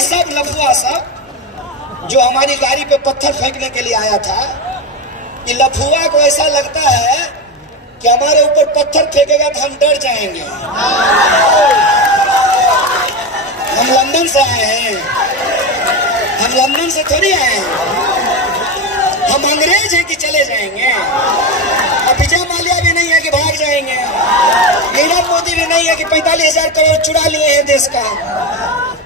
ये सब लफुआ सब जो हमारी गाड़ी पे पत्थर फेंकने के लिए आया था, कि लफुआ को ऐसा लगता है कि हमारे ऊपर पत्थर फेंकेगा तो हम डर जाएंगे। हम लंदन से आए हैं, हम लंदन से थोड़ी आए हैं। हम अंग्रेज हैं कि चले जाएंगे। अब विजय माल्या भी नहीं है कि भाग जाएंगे। नीरव मोदी भी नहीं है कि 45,000 करोड़ चुरा लिए हैं देश का।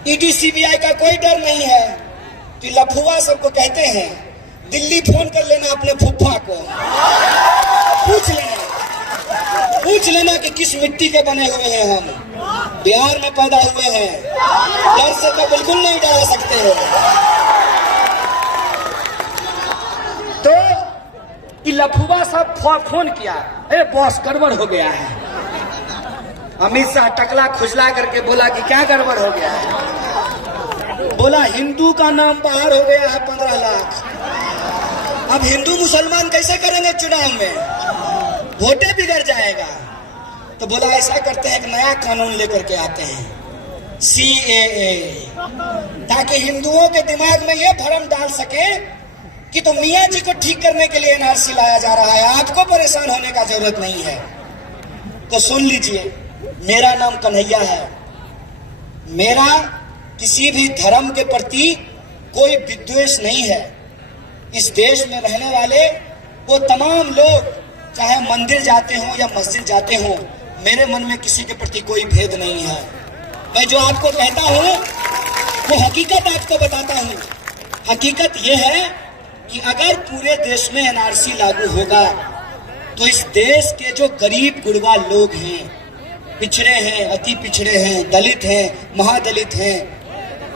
ईडी सीबीआई का कोई डर नहीं है। तो लफुआ सबको कहते हैं, दिल्ली फोन कर लेना अपने फुफ्फा को, पूछ लेना कि किस मिट्टी के बने हुए हैं हम। बिहार में पैदा हुए हैं, डर से तो बिल्कुल नहीं डरा सकते हो। तो लफुआ सब फोन किया, अरे बॉस गड़बड़ हो गया है। अमित शाह टकला खुजला करके बोला कि क्या गड़बड़ हो गया है? बोला हिंदू का नाम बाहर हो गया है 15 लाख। अब हिंदू मुसलमान कैसे करेंगे चुनाव में? वोटे बिगड़ जाएगा। तो बोला ऐसा करते हैं, एक नया कानून लेकर के आते हैं, CAA, ताकि हिंदुओं के दिमाग में यह भ्रम डाल सके कि तो मियाँ जी को ठीक करने के लिए NRC लाया जा रहा है, आपको परेशान होने का जरूरत नहीं है। तो सुन लीजिए, मेरा नाम कन्हैया है। मेरा किसी भी धर्म के प्रति कोई विद्वेष नहीं है। इस देश में रहने वाले वो तमाम लोग चाहे मंदिर जाते हों या मस्जिद जाते हों, मेरे मन में किसी के प्रति कोई भेद नहीं है। मैं जो आपको कहता हूं वो हकीकत आपको बताता हूं। हकीकत ये है कि अगर पूरे देश में NRC लागू होगा तो इस देश के जो गरीब गुरबा लोग हैं, पिछड़े हैं, अति पिछड़े हैं, दलित हैं, महादलित हैं,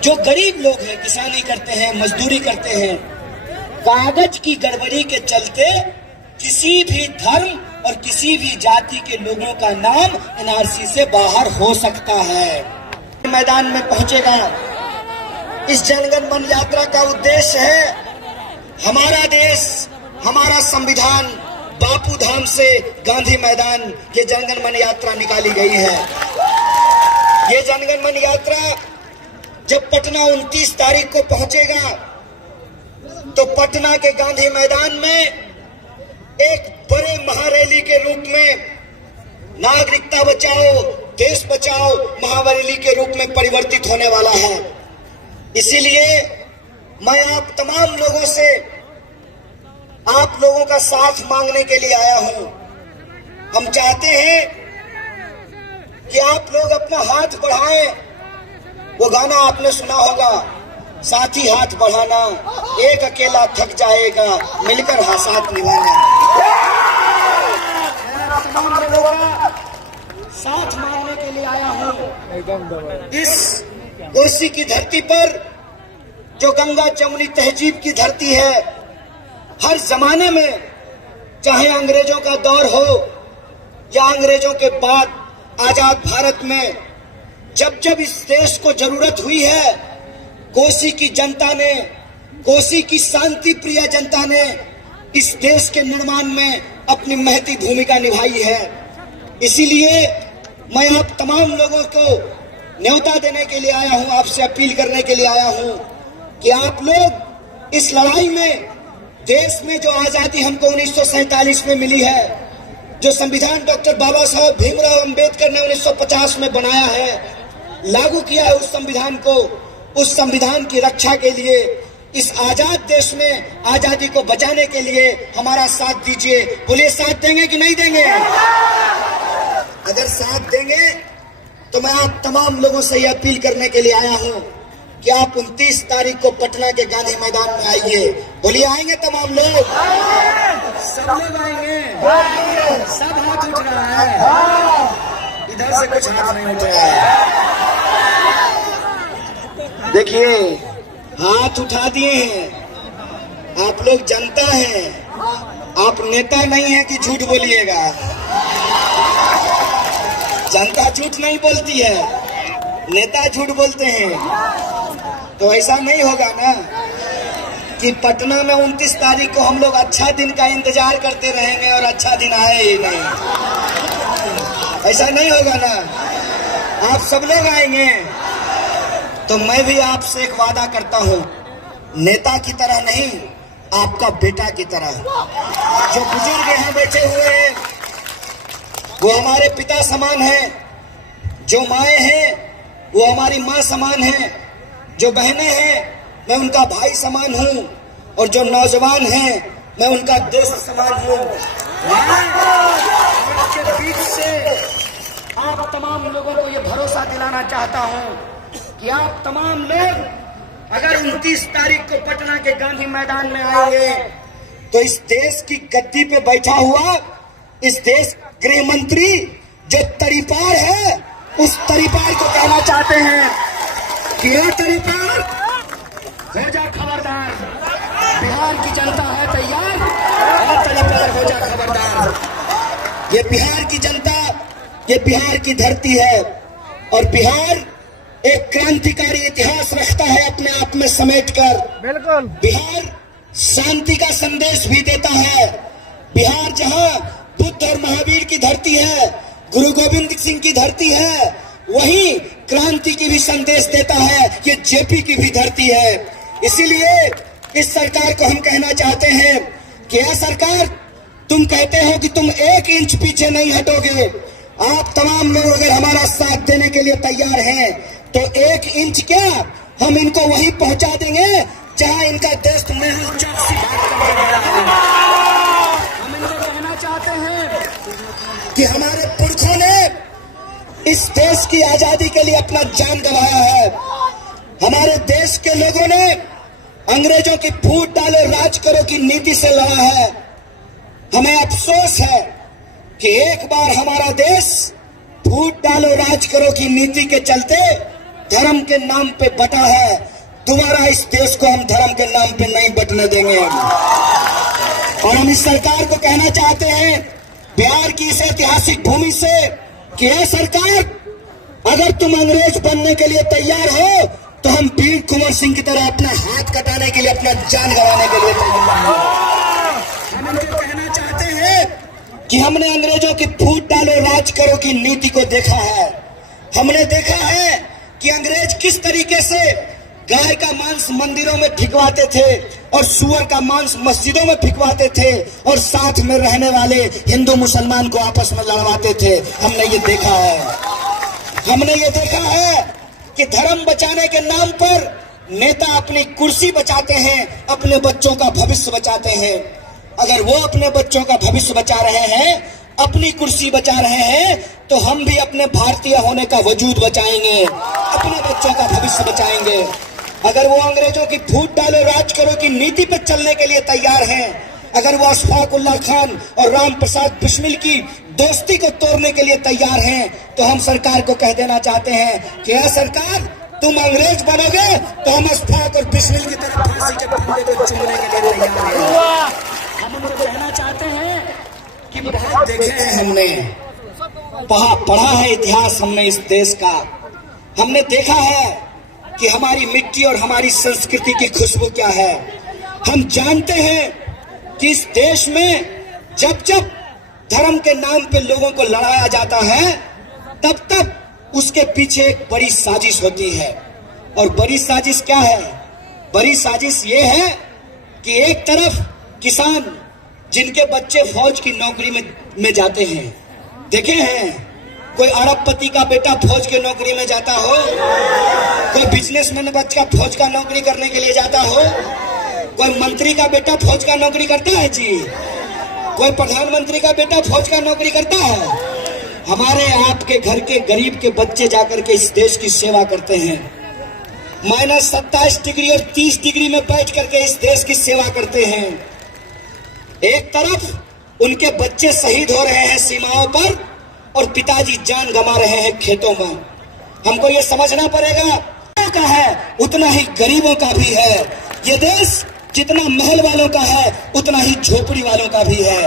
जो गरीब लोग हैं, किसानी करते हैं, मजदूरी करते हैं, कागज की गड़बड़ी के चलते किसी भी धर्म और किसी भी जाति के लोगों का नाम NRC से बाहर हो सकता है। मैदान में पहुंचेगा। इस जनगण मन यात्रा का उद्देश्य है हमारा देश, हमारा संविधान, बापू धाम से गांधी मैदान, ये जनगण मन यात्रा निकाली गई है। ये जनगण मन यात्रा जब पटना 29 तारीख को पहुंचेगा तो पटना के गांधी मैदान में एक बड़े महारैली के रूप में नागरिकता बचाओ देश बचाओ महारैली के रूप में परिवर्तित होने वाला है। इसीलिए मैं आप तमाम लोगों से आप लोगों का साथ मांगने के लिए आया हूं। हम चाहते हैं कि आप लोग अपना हाथ बढ़ाएं। वो गाना आपने सुना होगा, साथी हाथ बढ़ाना, एक अकेला थक जाएगा, मिलकर साथ निभाना। साथ मांगने के लिए आया हूं। इस कोसी की धरती पर जो गंगा जमुनी तहजीब की धरती है, हर जमाने में चाहे अंग्रेजों का दौर हो या अंग्रेजों के बाद आजाद भारत में, जब जब इस देश को जरूरत हुई है, कोसी की जनता ने, कोसी की शांति प्रिय जनता ने इस देश के निर्माण में अपनी महती भूमिका निभाई है। इसीलिए मैं आप तमाम लोगों को न्योता देने के लिए आया हूं, आपसे अपील करने के लिए आया हूं कि आप लोग इस लड़ाई में, देश में जो आजादी हमको 1947 में मिली है, जो संविधान डॉक्टर बाबा साहब भीमराव अंबेडकर ने 1950 में बनाया है, लागू किया है, उस संविधान को, उस संविधान की रक्षा के लिए, इस आजाद देश में आजादी को बचाने के लिए हमारा साथ दीजिए। बोलिए साथ देंगे कि नहीं देंगे? अगर साथ देंगे तो मैं आप तमाम लोगों से यह अपील करने के लिए आया हूं कि आप 29 तारीख को पटना के गांधी मैदान में आइए। बोलिए आएंगे तमाम लोग? सब लोग आएंगे? सब हाथ उठ रहा है, इधर से कुछ हाथ नहीं उठ रहा है। देखिए हाथ उठा दिए हैं। आप लोग जनता हैं, आप नेता नहीं है कि झूठ बोलिएगा। जनता झूठ नहीं बोलती है, नेता झूठ बोलते हैं। तो ऐसा नहीं होगा ना कि पटना में 29 तारीख को हम लोग अच्छा दिन का इंतजार करते रहेंगे और अच्छा दिन आए ही नहीं। ऐसा नहीं होगा ना। आप सब लोग आएंगे, तो मैं भी आपसे एक वादा करता हूं, नेता की तरह नहीं, आपका बेटा की तरह। जो बुजुर्ग यहाँ बैठे हुए हैं वो हमारे पिता समान हैं, जो माएँ हैं वो हमारी माँ समान हैं, जो बहनें हैं मैं उनका भाई समान हूँ, और जो नौजवान हैं मैं उनका दोस्त समान हूँ। आपके बीच से आप तमाम लोगों को ये भरोसा दिलाना चाहता हूँ कि आप तमाम लोग अगर 29 तारीख को पटना के गांधी मैदान में आएंगे तो इस देश की गद्दी पे बैठा हुआ इस देश गृह मंत्री जो तरीपार है, उस तरीपार को कहना चाहते हैं कि ये तरीपार हो जा खबरदार, बिहार की जनता है तैयार, और तरीपार हो जा खबरदार। ये बिहार की जनता, ये बिहार की धरती है, और बिहार एक क्रांतिकारी इतिहास रखता है अपने आप में समेटकर। बिल्कुल। बिहार शांति का संदेश भी देता है। बिहार जहां बुद्ध और महावीर की धरती है, गुरु गोविंद सिंह की धरती है, वहीं क्रांति की भी संदेश देता है। ये जेपी की भी धरती है। इसीलिए इस सरकार को हम कहना चाहते हैं कि यह सरकार, तुम कहते हो कि तुम 1 इंच पीछे नहीं हटोगे। आप तमाम लोग अगर हमारा साथ देने के लिए तैयार हैं तो 1 इंच क्या, हम इनको वहीं पहुंचा देंगे जहां इनका दोस्त मेहुल चौकसी बात करने वाला है। हम इनको कहना चाहते हैं कि हमारे पुरखों ने इस देश की आजादी के लिए अपना जान गंवाया है। हमारे देश के लोगों ने अंग्रेजों की फूट डालो राज करो की नीति से लड़ा है। हमें अफसोस है कि एक बार हमारा देश फूट डालो राज करो की नीति के चलते धर्म के नाम पे बटा है। दोबारा इस देश को हम धर्म के नाम पे नहीं बटने देंगे। और हम इस सरकार को कहना चाहते हैं, बिहार की इस ऐतिहासिक भूमि से, कि यह सरकार, अगर तुम अंग्रेज बनने के लिए तैयार हो तो हम वीर कुंवर सिंह की तरह अपना हाथ कटाने के लिए, अपना जान गंवाने के लिए तैयार हैं। हम इनको कहना चाहते हैं कि हमने अंग्रेजों की फूट डालो राज करो की नीति को देखा है। हमने देखा है कि अंग्रेज किस तरीके से गाय का मांस मंदिरों में फिकवाते थे और सुअर का मांस मस्जिदों में फिकवाते थे, और साथ में रहने वाले हिंदू मुसलमान को आपस में लड़वाते थे। हमने ये देखा है। हमने ये देखा है कि धर्म बचाने के नाम पर नेता अपनी कुर्सी बचाते हैं, अपने बच्चों का भविष्य बचाते हैं। अगर वो अपने बच्चों का भविष्य बचा रहे हैं, अपनी कुर्सी बचा रहे हैं, तो हम भी अपने भारतीय होने का वजूद बचाएंगे, अपने बच्चों का भविष्य बचाएंगे। अगर वो अंग्रेजों की फूट डालो राज करो की नीति पर चलने के लिए तैयार हैं, अगर वो अशफाक उल्लाह खान और राम प्रसाद बिस्मिल की दोस्ती को तोड़ने के लिए तैयार हैं, तो हम सरकार को कह देना चाहते हैं कि यह सरकार, तुम अंग्रेज बनोगे तो हम अशफाक और बिस्मिल की तरफ फांसी के फंदे को चूमने के लिए तैयार हैं। हम उनको कहना चाहते हैं कि बहुत देखे हैं हमने, पढ़ा है इतिहास हमने इस देश का। हमने देखा है कि हमारी मिट्टी और हमारी संस्कृति की खुशबू क्या है। हम जानते हैं कि इस देश में जब जब धर्म के नाम पे लोगों को लड़ाया जाता है, तब तब उसके पीछे एक बड़ी साजिश होती है। और बड़ी साजिश क्या है? बड़ी साजिश ये है कि एक तरफ किसान जिनके बच्चे फौज की नौकरी में जाते हैं, देखे हैं कोई अरबपति का बेटा फौज की नौकरी में जाता हो, कोई बिजनेसमैन बच्चा फौज का नौकरी करने के लिए जाता हो, कोई मंत्री का बेटा फौज का नौकरी करता है जी, कोई प्रधानमंत्री का बेटा फौज का नौकरी करता है। हमारे आपके घर के गरीब के बच्चे जाकर के इस देश की सेवा करते हैं, -27 डिग्री और 30 डिग्री में बैठ करके इस देश की सेवा करते हैं। एक तरफ उनके बच्चे शहीद हो रहे हैं सीमाओं पर, और पिताजी जान गंवा रहे हैं खेतों में। हमको ये समझना पड़ेगा, का है उतना ही गरीबों का भी है। ये देश जितना महल वालों का है उतना ही झोपड़ी वालों का भी है।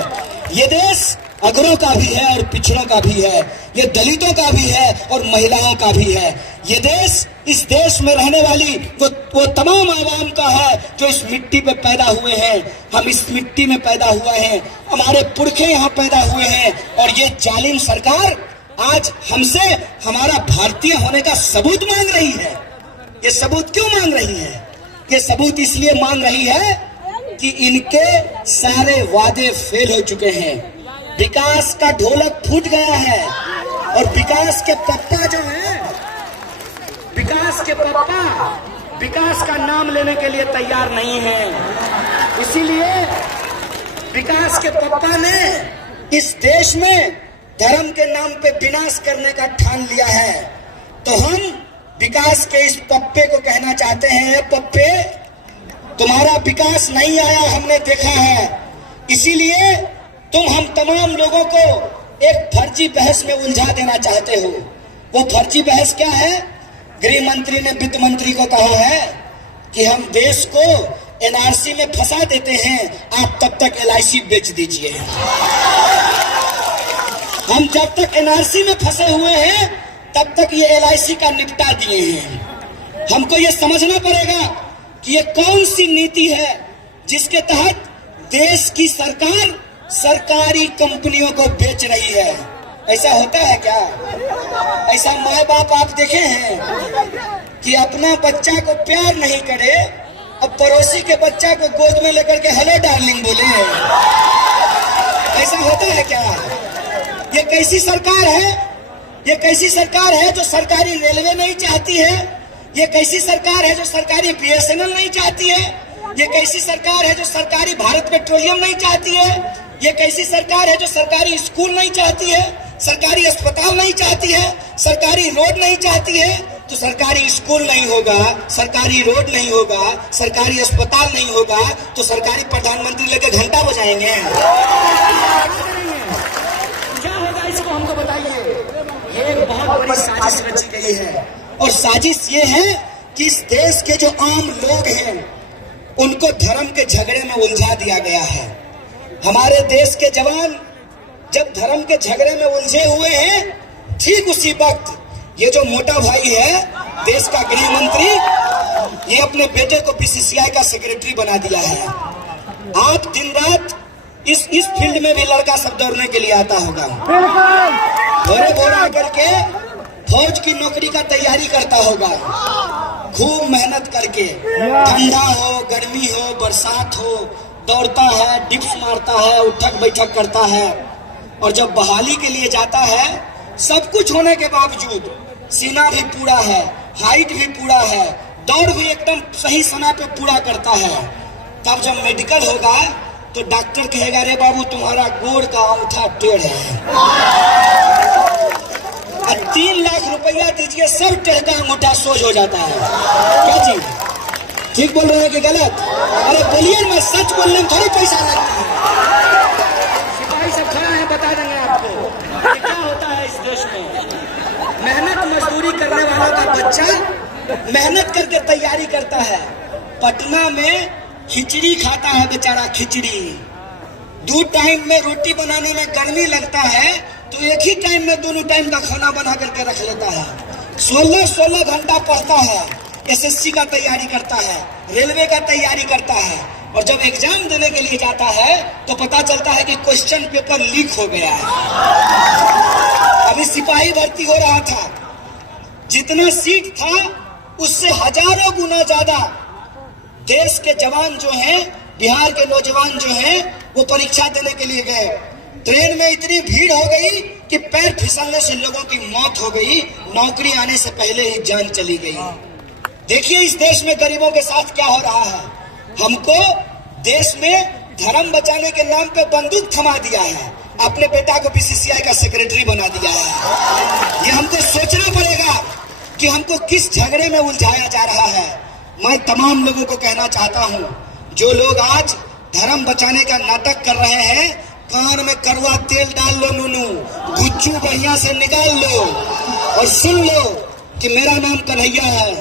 ये देश अगरों का भी है और पिछड़ों का भी है। ये दलितों का भी है और महिलाओं का भी है। ये देश, इस देश में रहने वाली वो तमाम आवाम का है जो इस मिट्टी पे पैदा हुए हैं। हम इस मिट्टी में पैदा हुए हैं, हमारे पुरखे यहाँ पैदा हुए हैं, और ये जालिम सरकार आज हमसे हमारा भारतीय होने का सबूत मांग रही है। ये सबूत क्यों मांग रही है? ये सबूत इसलिए मांग रही है कि इनके सारे वादे फेल हो चुके हैं। विकास का ढोलक फूट गया है और विकास के पप्पा जो है, विकास के पप्पा विकास का नाम लेने के लिए तैयार नहीं है। इसीलिए विकास के पप्पा ने इस देश में धर्म के नाम पे विनाश करने का ठान लिया है। तो हम विकास के इस पप्पे को कहना चाहते हैं, पप्पे तुम्हारा विकास नहीं आया, हमने देखा है। इसीलिए तुम हम तमाम लोगों को एक फर्जी बहस में उलझा देना चाहते हो। वो फर्जी बहस क्या है? गृह मंत्री ने वित्त मंत्री को कहा है कि हम देश को एनआरसी में फंसा देते हैं, आप तब तक एलआईसी बेच दीजिए। हम जब तक एनआरसी में फंसे हुए हैं तब तक ये एलआईसी का निपटा दिए हैं। हमको ये समझना पड़ेगा कि ये कौन सी नीति है जिसके तहत देश की सरकार सरकारी कंपनियों को बेच रही है। ऐसा होता है क्या? ऐसा माँ बाप आप देखे हैं कि अपना बच्चा को प्यार नहीं करे, अब पड़ोसी के बच्चा को गोद में लेकर के हेलो डार्लिंग बोले। ऐसा होता है क्या? ये कैसी सरकार है? ये कैसी सरकार है जो सरकारी रेलवे नहीं चाहती है? ये कैसी सरकार है जो सरकारी बीएसएनएल नहीं चाहती है? ये कैसी सरकार है जो सरकारी भारत पेट्रोलियम नहीं चाहती है? ये कैसी सरकार है जो सरकारी स्कूल नहीं चाहती है, सरकारी अस्पताल नहीं चाहती है, सरकारी रोड नहीं चाहती है? तो सरकारी स्कूल नहीं होगा, सरकारी रोड नहीं होगा, सरकारी अस्पताल नहीं होगा, तो सरकारी प्रधानमंत्री लेके घंटा बजाएंगे। क्या होगा इसको हमको बताइए। ये एक बहुत बड़ी साजिश रची गई है और साजिश ये है कि इस देश के जो आम लोग हैं उनको धर्म के झगड़े में उलझा दिया गया है। हमारे देश के जवान जब धर्म के झगड़े में उलझे हुए हैं, ठीक उसी वक्त ये जो मोटा भाई है देश का गृह मंत्री, ये अपने बेटे को बीसीसीआई का सेक्रेटरी बना दिया है। आप दिन रात इस फील्ड में भी लड़का सब दौड़ने के लिए आता होगा, भोरे भोरा करके फौज की नौकरी का तैयारी करता होगा, खूब मेहनत करके, ठंडा हो गर्मी हो बरसात हो, दौड़ता है, डिप्स मारता है, उठक बैठक करता है। और जब बहाली के लिए जाता है, सब कुछ होने के बावजूद सीना भी पूरा है, हाइट भी पूरा है, दौड़ भी एकदम सही समय पे पूरा करता है। तब जब मेडिकल होगा तो डॉक्टर कहेगा, रे बाबू तुम्हारा गोड़ का अंगूठा टेढ़ है, 3 लाख रुपया दीजिए, सब टेढ़ का अंगूठा सोज हो जाता है। क्या चीज? ठीक बोल रहे हैं कि गलत? अरे बोलिए, मैं सच बोलने में थोड़ी पैसा लगता है। सिपाही सब खड़ा है, बता देंगे आपको क्या होता है इस देश में। मेहनत मजदूरी करने वाला का बच्चा मेहनत करके तैयारी करता है, पटना में खिचड़ी खाता है बेचारा, खिचड़ी। 2 टाइम में रोटी बनाने में गर्मी लगता है तो एक ही टाइम में दोनों टाइम का खाना बना करके रख लेता है। 16 घंटा पढ़ता है, एसएससी का तैयारी करता है, रेलवे का तैयारी करता है, और जब एग्जाम देने के लिए जाता है तो पता चलता है कि क्वेश्चन पेपर लीक हो गया है। अभी सिपाही भर्ती हो रहा था, जितना सीट था उससे हजारों गुना ज्यादा देश के जवान जो हैं, बिहार के नौजवान जो हैं, वो परीक्षा देने के लिए गए। ट्रेन में इतनी भीड़ हो गई कि पैर फिसलने से लोगों की मौत हो गई, नौकरी आने से पहले ही जान चली गई। देखिए इस देश में गरीबों के साथ क्या हो रहा है। हमको देश में धर्म बचाने के नाम पे बंदूक थमा दिया है, अपने बेटा को बीसीसीआई का सेक्रेटरी बना दिया है। ये हमको सोचना पड़ेगा कि हमको किस झगड़े में उलझाया जा रहा है। मैं तमाम लोगों को कहना चाहता हूँ, जो लोग आज धर्म बचाने का नाटक कर रहे हैं, कान में कड़वा तेल डाल लो नूनू, गुच्चू बढ़िया से निकाल लो और सुन लो कि मेरा नाम कन्हैया है।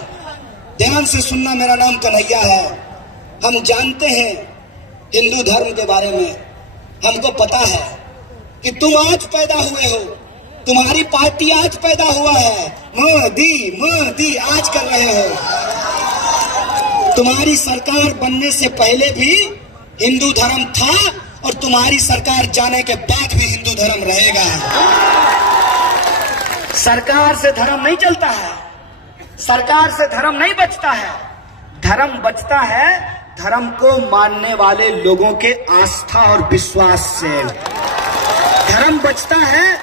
ध्यान से सुनना, मेरा नाम कन्हैया है। हम जानते हैं हिंदू धर्म के बारे में, हमको पता है कि तुम आज पैदा हुए हो, तुम्हारी पार्टी आज पैदा हुआ है, मोदी आज कर रहे हो। तुम्हारी सरकार बनने से पहले भी हिंदू धर्म था और तुम्हारी सरकार जाने के बाद भी हिंदू धर्म रहेगा। सरकार से धर्म नहीं चलता है, सरकार से धर्म नहीं बचता है, धर्म बचता है धर्म को मानने वाले लोगों के आस्था और विश्वास से। धर्म बचता है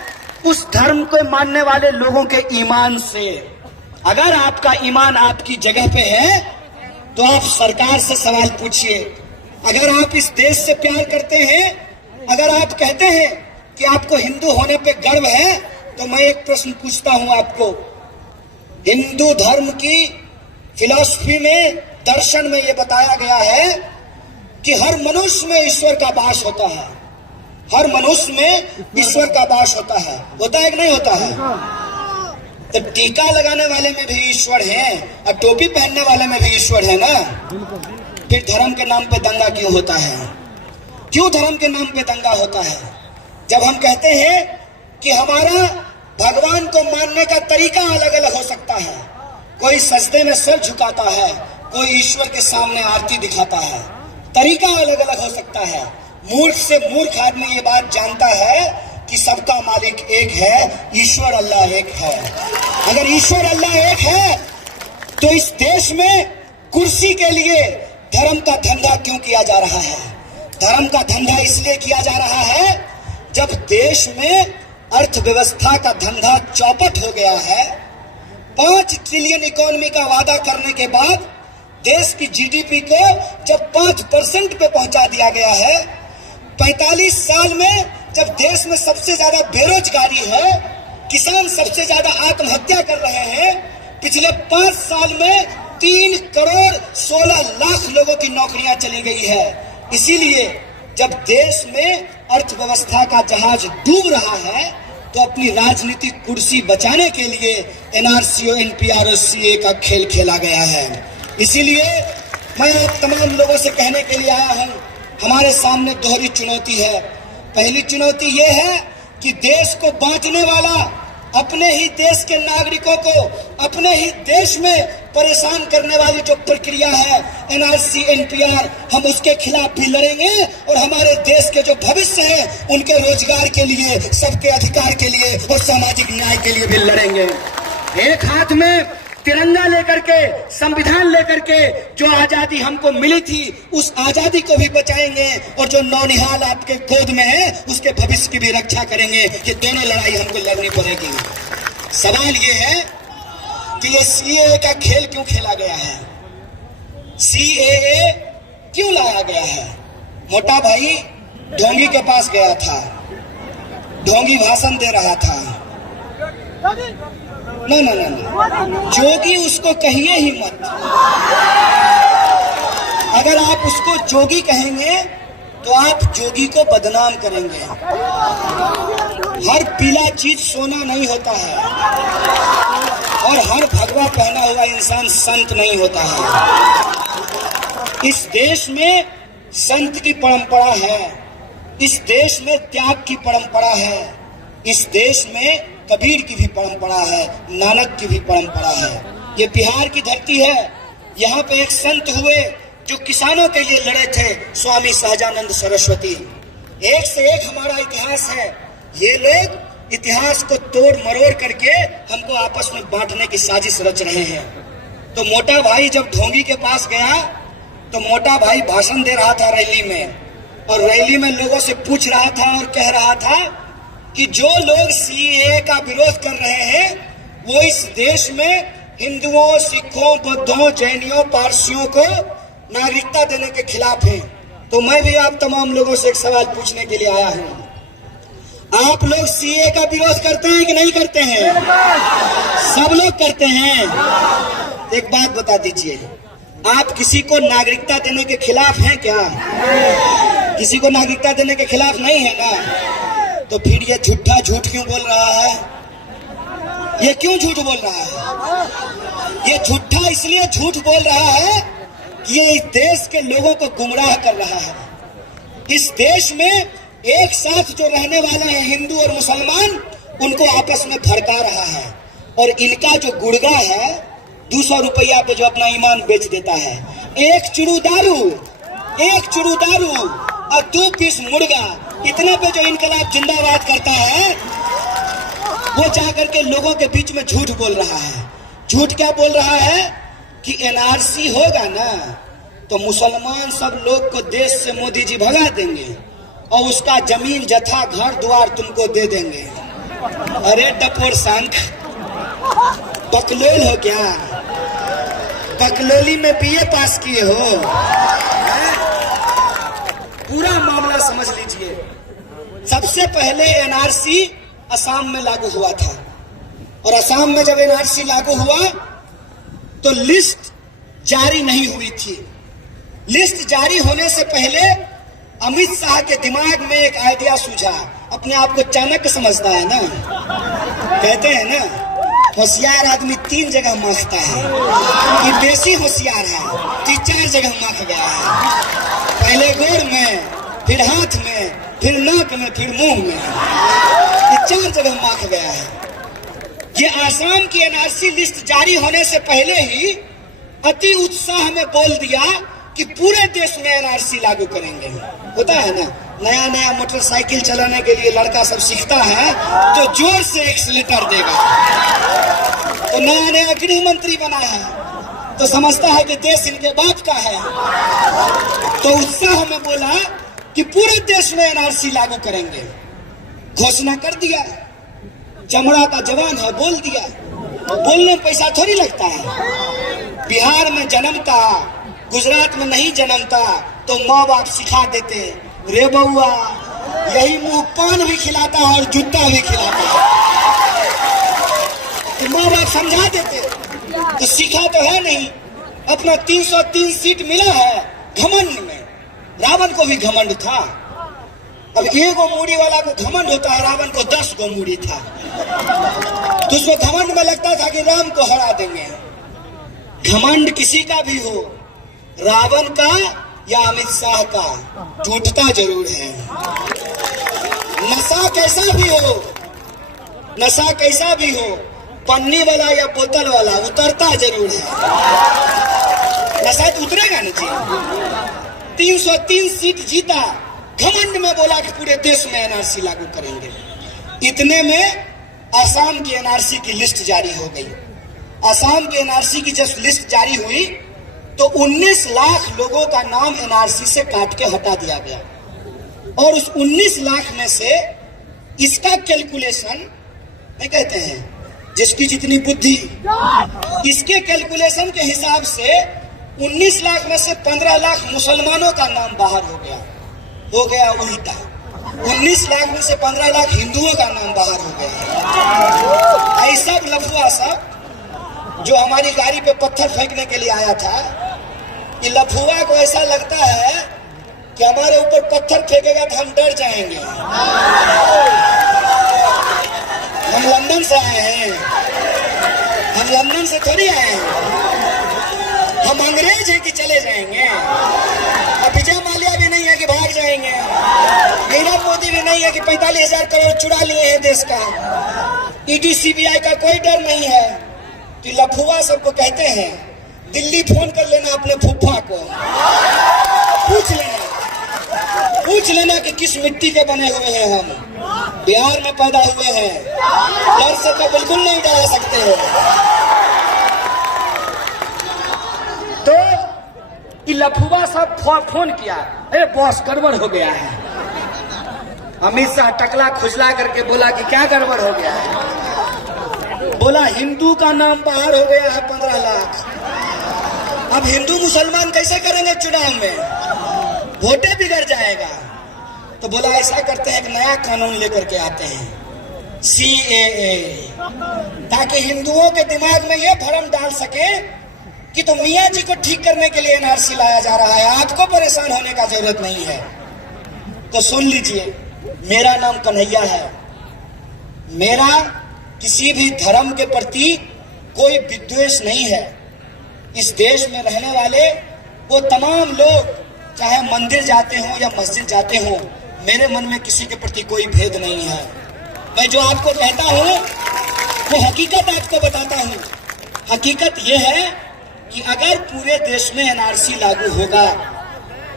उस धर्म को मानने वाले लोगों के ईमान से। अगर आपका ईमान आपकी जगह पे है तो आप सरकार से सवाल पूछिए। अगर आप इस देश से प्यार करते हैं, अगर आप कहते हैं कि आपको हिंदू होने पे गर्व है, तो मैं एक प्रश्न पूछता हूं आपको। हिंदू धर्म की फिलॉसफी में, दर्शन में यह बताया गया है कि हर मनुष्य में ईश्वर का वास होता है। हर मनुष्य में ईश्वर का वास होता है। होता है कि नहीं होता है? तो टीका लगाने वाले में भी ईश्वर है और टोपी पहनने वाले में भी ईश्वर है ना। फिर धर्म के नाम पे दंगा क्यों होता है? क्यों धर्म के नाम पे दंगा होता है? जब हम कहते हैं कि हमारा भगवान को मानने का तरीका अलग अलग हो सकता है। कोई सजदे में सर झुकाता है, कोई ईश्वर के सामने आरती दिखाता है। तरीका अलग अलग हो सकता है। मूर्ख से मूर्ख आदमी ये बात जानता है कि सबका मालिक एक है, ईश्वर अल्लाह एक है। अगर ईश्वर अल्लाह एक है तो इस देश में कुर्सी के लिए धर्म का धंधा क्यों किया जा रहा है? धर्म का धंधा इसलिए किया जा रहा है, जब देश में अर्थव्यवस्था का धंधा चौपट हो गया है। 5 ट्रिलियन इकोनॉमी का वादा करने के बाद देश की जीडीपी को जब 5% पे पहुंचा दिया गया है, 45 साल में जब देश में सबसे ज्यादा बेरोजगारी है, किसान सबसे ज्यादा आत्महत्या कर रहे हैं, पिछले 5 साल में 3 करोड़ 16 लाख लोगों की नौकरियां चली गई है। इसीलिए जब देश में अर्थव्यवस्था का जहाज डूब रहा है तो अपनी राजनीतिक कुर्सी बचाने के लिए एनआरसी और एनपीआर और सीए का खेल खेला गया है। इसीलिए मैं आप तमाम लोगों से कहने के लिए आया हूं, हमारे सामने दोहरी चुनौती है। पहली चुनौती यह है कि देश को बांटने वाला अपने ही देश के नागरिकों को अपने ही देश में परेशान करने वाली जो प्रक्रिया है एनआरसी एनपीआर, हम उसके खिलाफ भी लड़ेंगे और हमारे देश के जो भविष्य है उनके रोजगार के लिए, सबके अधिकार के लिए और सामाजिक न्याय के लिए भी लड़ेंगे। एक हाथ में तिरंगा लेकर के, संविधान लेकर के जो आजादी हमको मिली थी उस आजादी को भी बचाएंगे और जो नौनिहाल आपके गोद में है उसके भविष्य की भी रक्षा करेंगे। ये दोनों लड़ाई हमको लड़नी पड़ेगी। सवाल ये है कि ये सीएए का खेल क्यों खेला गया है? सीएए क्यों लाया गया है? मोटा भाई ढोंगी के पास गया था, ढोंगी भाषण दे रहा था। ना, जोगी उसको कहिए ही मत। अगर आप उसको जोगी कहेंगे तो आप जोगी को बदनाम करेंगे। हर पीला चीज सोना नहीं होता है और हर भगवा पहना हुआ इंसान संत नहीं होता है। इस देश में संत की परंपरा है, इस देश में त्याग की परंपरा है, इस देश में कबीर की भी परंपरा है, नानक की भी परंपरा है। ये बिहार की धरती है। यहाँ पे एक संत हुए जो किसानों के लिए लड़े थे, स्वामी सहजानंद सरस्वती। एक से एक हमारा इतिहास है। ये लोग इतिहास को तोड़ मरोड़ करके हमको आपस में बांटने की साजिश रच रहे हैं। तो मोटा भाई जब ढोंगी के पास गया तो मोटा भाई भाषण दे रहा था रैली में, और रैली में लोगों से पूछ रहा था और कह रहा था कि जो लोग सीएए का विरोध कर रहे हैं वो इस देश में हिंदुओं, सिखों, बौद्धों, जैनियों, पारसियों को नागरिकता देने के खिलाफ हैं। तो मैं भी आप तमाम लोगों से एक सवाल पूछने के लिए आया हूं। आप लोग सीएए का विरोध करते हैं कि नहीं करते हैं? सब लोग करते हैं। एक बात बता दीजिए, आप किसी को नागरिकता देने के खिलाफ हैं क्या? किसी को नागरिकता देने के खिलाफ नहीं है ना? तो फिर ये झूठा झूठ क्यों बोल रहा है? ये क्यों झूठ बोल रहा है? ये झूठा इसलिए झूठ बोल रहा है कि ये इस देश के लोगों को गुमराह कर रहा है। इस देश में एक साथ जो रहने वाले हैं हिंदू और मुसलमान, उनको आपस में भड़का रहा है। और इनका जो गुड़गा है 200 रुपया पे जो अपना ईमान बेच देता है, एक चुरू दारू और 2 पीस मुर्गा, इतने पे जो इनकलाब जिंदाबाद करता है, वो जाकर के लोगों के बीच में झूठ बोल रहा है। झूठ क्या बोल रहा है कि एनआरसी होगा ना तो मुसलमान सब लोग को देश से मोदी जी भगा देंगे और उसका जमीन जथा घर द्वार तुमको दे देंगे। अरे डपोर संख, बकलोल हो क्या? बकलोली में बीए पास किए हो? पूरा मामला समझ लीजिए। सबसे पहले एनआरसी असम में लागू हुआ था और असम में जब एनआरसी लागू हुआ तो लिस्ट जारी नहीं हुई थी। लिस्ट जारी होने से पहले अमित शाह के दिमाग में एक आइडिया सूझा। अपने आप को चाणक्य समझता है ना, कहते हैं ना होशियार आदमी 3 जगह माखता है, कि बेसी होशियार है कि 4 जगह माख गया है। पहले गोर में, फिर हाथ में, फिर नाक में, फिर मुंह में, ये 4 जगह माख गया है। ये आसाम की एनआरसी लिस्ट जारी होने से पहले ही अति उत्साह में बोल दिया कि पूरे देश में एनआरसी लागू करेंगे। होता है ना, नया नया मोटरसाइकिल चलाने के लिए लड़का सब सीखता है तो जोर से एक्सीलेटर देगा। तो नया नया गृह मंत्री बना है तो समझता है कि देश इनके बाप का है, तो उत्साह में बोला कि पूरे देश में एनआरसी लागू करेंगे। घोषणा कर दिया, चमड़ा का जवान है, बोल दिया। बोलने में पैसा थोड़ी लगता है। बिहार में जन्मता, गुजरात में नहीं जन्मता तो माँ बाप सिखा देते, रे बउआ यही मुंह पान भी खिलाता है और जूता भी खिलाता है, तो माँ बाप समझा देते। तो सीखा तो है नहीं। अपना 303 सीट मिला है घमंड में। रावण को भी घमंड था। अब 1 गो मूड़ी वाला को घमंड होता है, रावण को 10 गो मूड़ी था। तो उसको घमंड में लगता था कि राम को हरा देंगे। घमंड किसी का भी हो, रावण का या अमित शाह का, टूटता जरूर है। नशा कैसा भी हो, नशा कैसा भी हो, पन्नी वाला या बोतल वाला उतरता जरूर है। नशा तो उतरेगा ना जी। 303 सीट जीता, घमंड में बोला कि पूरे देश में एनआरसी लागू करेंगे। इतने में आसाम की एनआरसी की लिस्ट जारी हो गई। आसाम की एनआरसी की जब लिस्ट जारी हुई तो 19 लाख लोगों का नाम एनआरसी से काट के हटा दिया गया और उस 19 लाख में से इसका कैलकुलेशन नहीं कहते हैं जिसकी जितनी बुद्धि, इसके कैलकुलेशन के हिसाब से 19 लाख में से 15 लाख मुसलमानों का नाम बाहर हो गया उल्टा। 19 लाख में से 15 लाख हिंदुओं का नाम बाहर हो गया। ऐसा लफुआ सब जो हमारी गाड़ी पे पत्थर फेंकने के लिए आया था, कि लफुआ को ऐसा लगता है कि हमारे ऊपर पत्थर फेंकेगा तो हम डर जाएंगे। हम लंदन से आए हैं, हम लंदन से थोड़ी आए हैं। हम अंग्रेज हैं कि चले जाएंगे। अब विजय माल्या भी नहीं है कि भाग जाएंगे। नीरव मोदी भी नहीं है कि 45,000 करोड़ चुरा लिए हैं देश का। ईडी सीबीआई का कोई डर नहीं है। तो लफुआ सबको कहते हैं, दिल्ली फोन कर लेना अपने फूफा को, पूछ लेना कि किस मिट्टी के बने हुए हैं हम। बिहार में पैदा हुए हैं, डर से तो बिल्कुल नहीं डरा सकते हो। तो लफुआ सब फोन किया, अरे बॉस गड़बड़ हो गया है। अमित शाह टकला खुजला करके बोला कि क्या गड़बड़ हो गया है? बोला हिंदू का नाम बाहर हो गया है 15 लाख। अब हिंदू मुसलमान कैसे करेंगे चुनाव में, वोटे बिगड़ जाएगा। तो बोला ऐसा करते हैं, एक नया कानून लेकर के आते हैं, CAA, ताकि हिंदुओं के दिमाग में यह भ्रम डाल सके कि तो मियाँ जी को ठीक करने के लिए एनआरसी लाया जा रहा है, आपको परेशान होने का जरूरत नहीं है। तो सुन लीजिए, मेरा नाम कन्हैया है। मेरा किसी भी धर्म के प्रति कोई विद्वेष नहीं है। इस देश में रहने वाले वो तमाम लोग चाहे मंदिर जाते हो या मस्जिद जाते हो, मेरे मन में किसी के प्रति कोई भेद नहीं है। मैं जो आपको कहता हूँ वो हकीकत आपको बताता हूँ। हकीकत ये है कि अगर पूरे देश में एनआरसी लागू होगा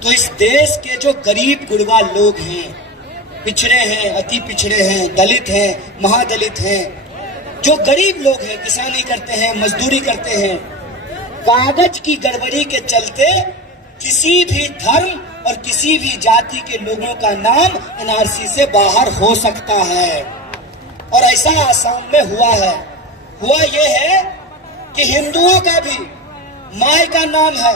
तो इस देश के जो गरीब गुरबा लोग हैं, पिछड़े हैं, अति पिछड़े हैं, दलित हैं, महादलित हैं, जो गरीब लोग हैं, किसानी करते हैं, मजदूरी करते हैं, कागज की गड़बड़ी के चलते किसी भी धर्म और किसी भी जाति के लोगों का नाम एनआरसी से बाहर हो सकता है। और ऐसा आसाम में हुआ है। हुआ यह है कि हिंदुओं का भी माई का नाम है,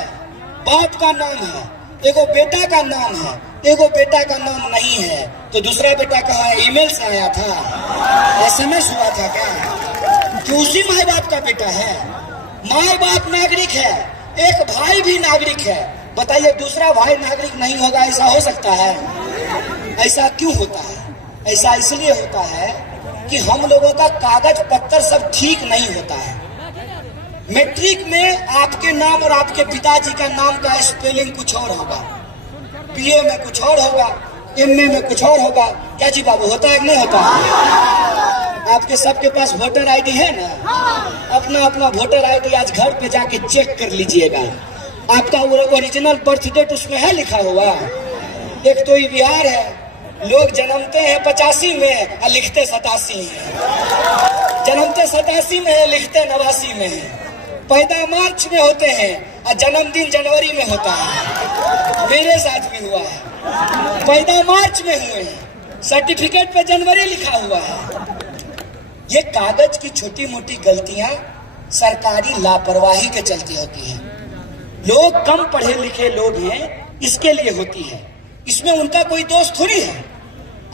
बाप का नाम है, एगो बेटा का नाम है, एगो बेटा का नाम नहीं है। तो दूसरा बेटा कहा, ईमेल से आया था, एसएमएस हुआ था क्या कि उसी माई बाप का बेटा है? माई बाप नागरिक है, एक भाई भी नागरिक है। बताइए दूसरा भाई नागरिक नहीं होगा, ऐसा हो सकता है? ऐसा क्यों होता है? ऐसा इसलिए होता है कि हम लोगों का कागज पत्तर सब ठीक नहीं होता है। मैट्रिक में आपके नाम और आपके पिताजी का नाम का स्पेलिंग कुछ और होगा, बीए में कुछ और होगा, एमए में कुछ और होगा। क्या जी बाबू, होता है कि नहीं होता है? आपके सबके पास वोटर आईडी है ना? अपना अपना वोटर आईडी आज घर पे जाके चेक कर लीजिएगा। आपका ओरिजिनल बर्थ डेट उसमें है लिखा हुआ? एक तो ये बिहार है, लोग जन्मते हैं 85 में और लिखते 87 है, जन्मते 87 में है, लिखते 89 में है। पैदा मार्च में होते हैं और जन्मदिन जनवरी में होता है। मेरे साथ भी हुआ है, पैदा मार्च में हुए हैं, सर्टिफिकेट पे जनवरी लिखा हुआ है। ये कागज की छोटी मोटी गलतियां सरकारी लापरवाही के चलते होती हैं। लोग कम पढ़े लिखे लोग हैं, इसके लिए होती है, इसमें उनका कोई दोष थोड़ी है।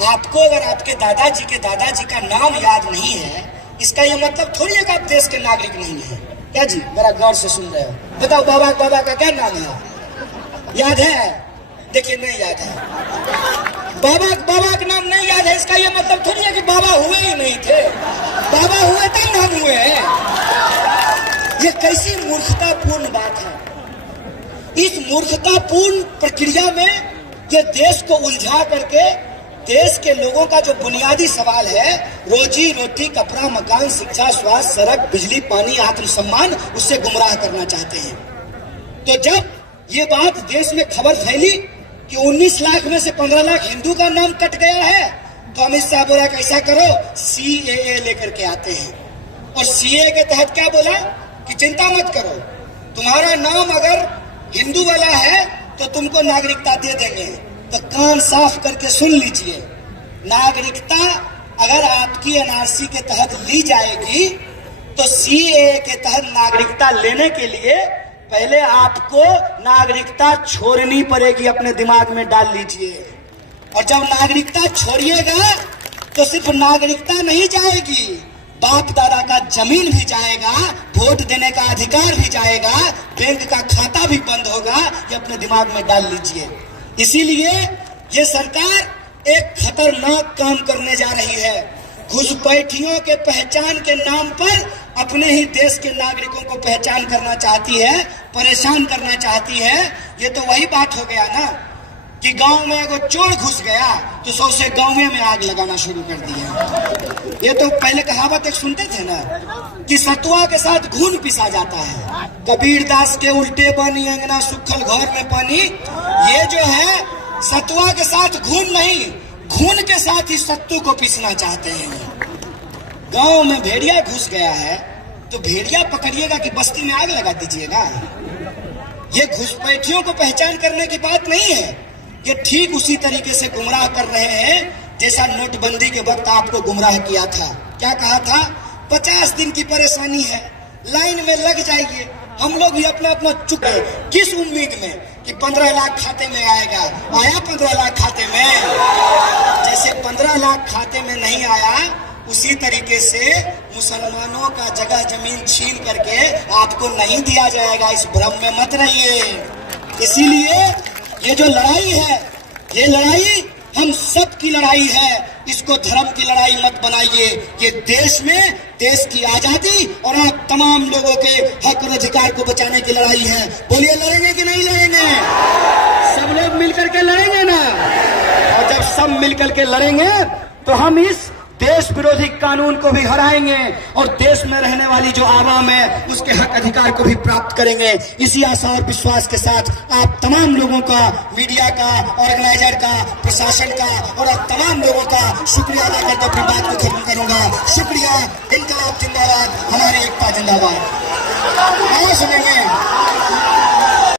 आपको अगर आपके दादाजी के दादाजी का नाम याद नहीं है, इसका यह मतलब थोड़ी है कि आप देश के नागरिक नहीं है। क्या जी, मेरा गौर से सुन रहे हो? बताओ बाबा का क्या नाम है? याद है? देखिए नहीं याद है। बाबा का नाम नहीं याद है, इसका यह मतलब थोड़ी है कि बाबा हुए ही नहीं थे। बाबा हुए तब नाम हुए हैं। ये कैसी मूर्खतापूर्ण बात है। इस मूर्खतापूर्ण प्रक्रिया में ये देश को उलझा करके देश के लोगों का जो बुनियादी सवाल है, रोजी रोटी, कपड़ा, मकान, शिक्षा, स्वास्थ्य, सड़क, बिजली, पानी, आत्मसम्मान, उससे गुमराह करना चाहते हैं। तो जब ये बात देश में खबर फैली कि 19 लाख में से 15 लाख हिंदू का नाम कट गया है, तो अमित शाह बोला कैसा करो, सीएए लेकर के आते हैं। और सीएए के तहत क्या बोला कि चिंता मत करो, तुम्हारा नाम अगर हिंदू वाला है तो तुमको नागरिकता दे देंगे। तो कान साफ करके सुन लीजिए, नागरिकता अगर आपकी एनआरसी के तहत ली जाएगी तो सीएए के तहत नागरिकता लेने के लिए पहले आपको नागरिकता छोड़नी पड़ेगी। अपने दिमाग में डाल लीजिए। और जब नागरिकता छोड़िएगा तो सिर्फ नागरिकता नहीं जाएगी, बाप दादा का जमीन भी जाएगा, वोट देने का अधिकार भी जाएगा, बैंक का खाता भी बंद होगा। ये अपने दिमाग में डाल लीजिए। इसीलिए ये सरकार एक खतरनाक काम करने जा रही है। घुसपैठियों के पहचान के नाम पर अपने ही देश के नागरिकों को पहचान करना चाहती है, परेशान करना चाहती है। ये तो वही बात हो गया ना कि गांव में अगर चोर घुस गया तो सौसे गांव में आग लगाना शुरू कर दिया। ये तो पहले कहावत एक सुनते थे ना कि सतुआ के साथ घून पिसा जाता है। कबीर दास के उल्टे पानी, अंगना सुखल घर में पानी। ये जो है सतुआ के साथ घून नहीं, घून के साथ ही सत्तू को पीसना चाहते हैं। गांव में भेड़िया घुस गया है तो भेड़िया पकड़िएगा कि बस्ती में आग लगा दीजिएगा? ये घुसपैठियों को पहचान करने की बात नहीं है। ये ठीक उसी तरीके से गुमराह कर रहे हैं जैसा नोटबंदी के वक्त आपको गुमराह किया था। क्या कहा था? 50 दिन की परेशानी है, लाइन में लग जाइए। हम लोग भी अपना अपना चुप है, किस उम्मीद में कि 15 लाख खाते में आएगा। आया 15 लाख खाते में? जैसे 15 लाख खाते में नहीं आया, उसी तरीके से मुसलमानों का जगह जमीन छीन करके आपको नहीं दिया जाएगा। इस भ्रम में मत रहिए। इसीलिए ये जो लड़ाई है, ये लड़ाई हम सब की लड़ाई है। इसको धर्म की लड़ाई मत बनाइए। ये देश में देश की आजादी और आप तमाम लोगों के हक और अधिकार को बचाने की लड़ाई है। बोलिए लड़ेंगे कि नहीं लड़ेंगे? सब लोग मिलकर के लड़ेंगे ना? और जब सब मिलकर के लड़ेंगे तो हम इस देश विरोधी कानून को भी हराएंगे और देश में रहने वाली जो आवाम है उसके हक अधिकार को भी प्राप्त करेंगे। इसी आशा और विश्वास के साथ आप तमाम लोगों का, मीडिया का, ऑर्गेनाइजर का, प्रशासन का और आप तमाम लोगों का शुक्रिया अदा करके अपनी बात को खत्म करूंगा। शुक्रिया। इनकलाब जिंदाबाद, हमारी एकता जिंदाबाद। सुनेंगे